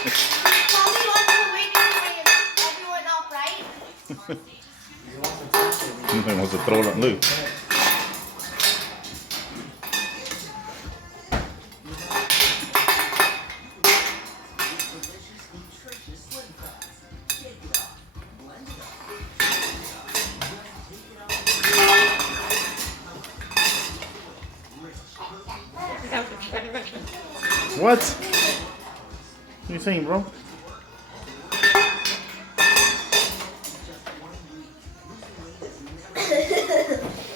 Mommy wants to wake everyone up, right? He wants to throw it loose. What? What are you saying, bro?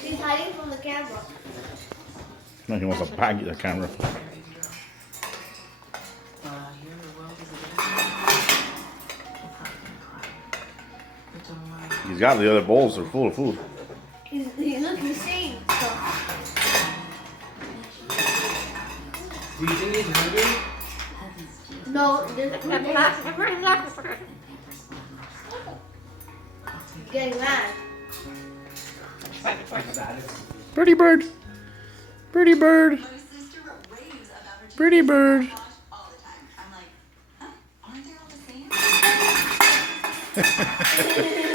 He's hiding from the camera. No, he wants to bag the camera. He's got the other bowls are full of food. He's saying stuff. Do you think he's hungry? No, there's food there. He's getting mad. Birdie bird. Birdie bird. Birdie bird. Aren't they all the same?